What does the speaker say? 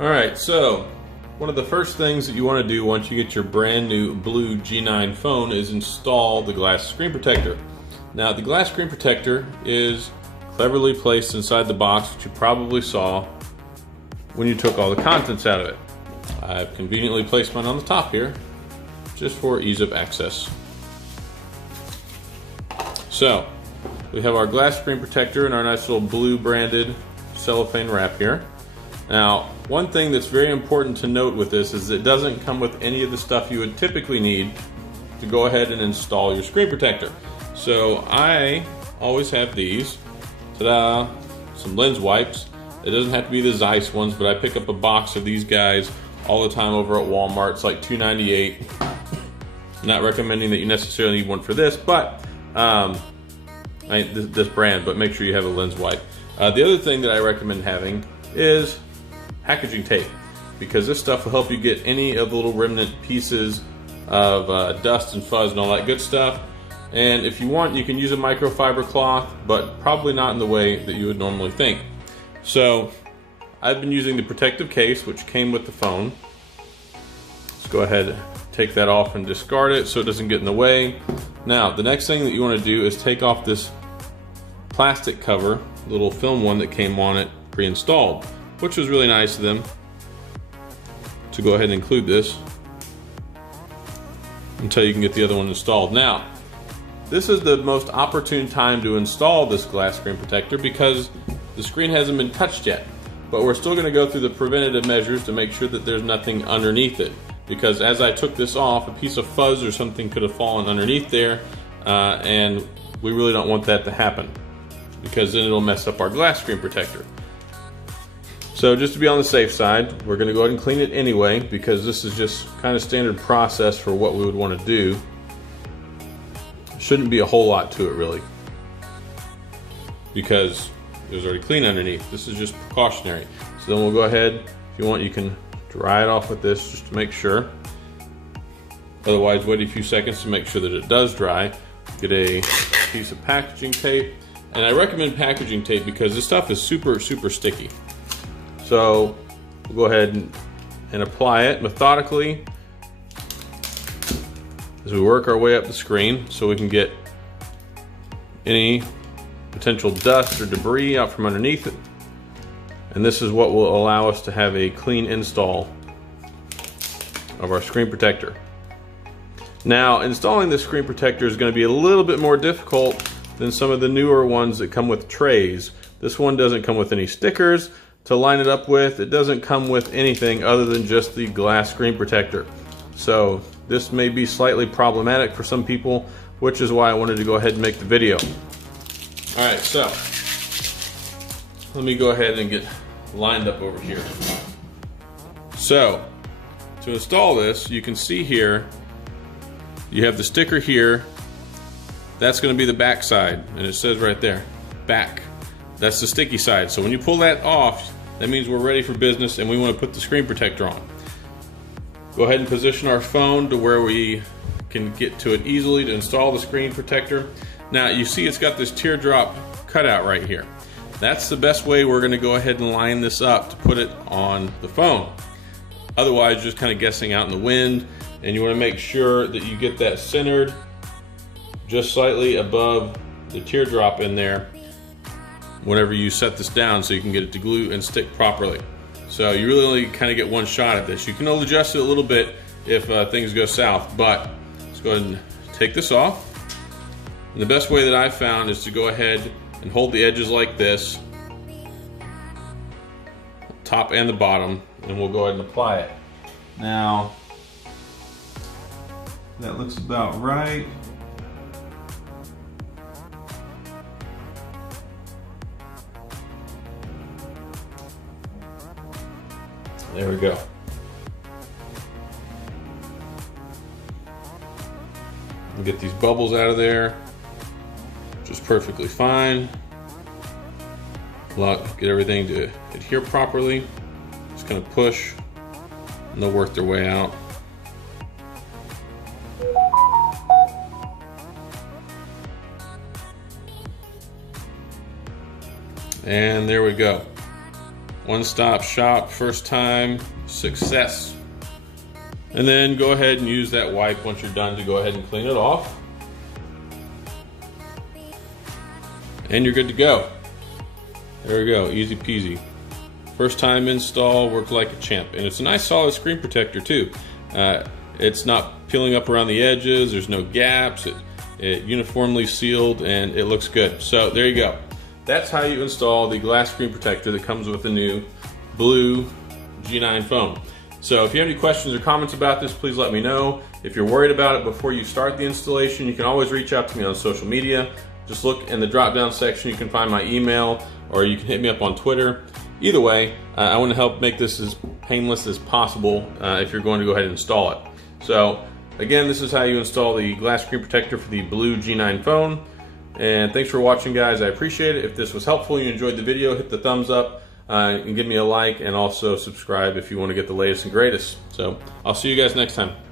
Alright, so one of the first things that you want to do once you get your brand new BLU G9 phone is install the glass screen protector. Now the glass screen protector is cleverly placed inside the box, which you probably saw when you took all the contents out of it. I've conveniently placed mine on the top here just for ease of access. So we have our glass screen protector in our nice little blue branded cellophane wrap here. Now, one thing that's very important to note with this is it doesn't come with any of the stuff you would typically need to go ahead and install your screen protector. So I always have these, ta-da, some lens wipes. It doesn't have to be the Zeiss ones, but I pick up a box of these guys all the time over at Walmart. It's like $2.98. Not recommending that you necessarily need one for this, but this brand, but make sure you have a lens wipe. The other thing that I recommend having is packaging tape, because this stuff will help you get any of the little remnant pieces of dust and fuzz and all that good stuff. And if you want, you can use a microfiber cloth, but probably not in the way that you would normally think. So I've been using the protective case which came with the phone. Let's go ahead and take that off and discard it so it doesn't get in the way. Now the next thing that you want to do is take off this plastic cover, little film one that came on it pre-installed, which was really nice of them to go ahead and include this until you can get the other one installed. Now, this is the most opportune time to install this glass screen protector because the screen hasn't been touched yet, but we're still going to go through the preventative measures to make sure that there's nothing underneath it, because as I took this off, a piece of fuzz or something could have fallen underneath there, and we really don't want that to happen because then it'll mess up our glass screen protector. So just to be on the safe side, we're going to go ahead and clean it anyway, because this is just kind of standard process for what we would want to do. Shouldn't be a whole lot to it really, because there's already clean underneath. This is just precautionary. So then we'll go ahead, if you want, you can dry it off with this just to make sure. Otherwise, wait a few seconds to make sure that it does dry. Get a piece of packaging tape, and I recommend packaging tape because this stuff is super sticky. So we'll go ahead and apply it methodically as we work our way up the screen so we can get any potential dust or debris out from underneath it. And this is what will allow us to have a clean install of our screen protector. Now, installing this screen protector is going to be a little bit more difficult than some of the newer ones that come with trays. This one doesn't come with any stickers to line it up with. It doesn't come with anything other than just the glass screen protector. So this may be slightly problematic for some people, which is why I wanted to go ahead and make the video. Alright, so let me go ahead and get lined up over here. So to install this, you can see here you have the sticker here. That's going to be the back side, and it says right there, back. That's the sticky side. So when you pull that off, that means we're ready for business and we want to put the screen protector on. Go ahead and position our phone to where we can get to it easily to install the screen protector. Now you see it's got this teardrop cutout right here. That's the best way we're going to go ahead and line this up to put it on the phone. Otherwise, you're just kind of guessing out in the wind, and you want to make sure that you get that centered just slightly above the teardrop in there whenever you set this down so you can get it to glue and stick properly. So you really only kind of get one shot at this. You can only adjust it a little bit if things go south, but let's go ahead and take this off. And the best way that I've found is to go ahead and hold the edges like this, top and the bottom, and we'll go ahead and apply it. Now, that looks about right. There we go. We'll get these bubbles out of there, which is perfectly fine. Get everything to adhere properly. Just gonna push, and they'll work their way out. And there we go. One-stop shop, first time success. And then go ahead and use that wipe once you're done to go ahead and clean it off. And you're good to go. There we go, easy peasy. First time install, worked like a champ. And it's a nice solid screen protector too. It's not peeling up around the edges, there's no gaps, it uniformly sealed, and it looks good. So there you go. That's how you install the glass screen protector that comes with the new BLU G9 phone. So if you have any questions or comments about this, please let me know. If you're worried about it before you start the installation, you can always reach out to me on social media. Just look in the drop-down section, you can find my email, or you can hit me up on Twitter. Either way, I want to help make this as painless as possible if you're going to go ahead and install it. So again, this is how you install the glass screen protector for the BLU G9 phone. And thanks for watching, guys. I appreciate it. If this was helpful, you enjoyed the video, hit the thumbs up and give me a like, and also subscribe if you want to get the latest and greatest. So I'll see you guys next time.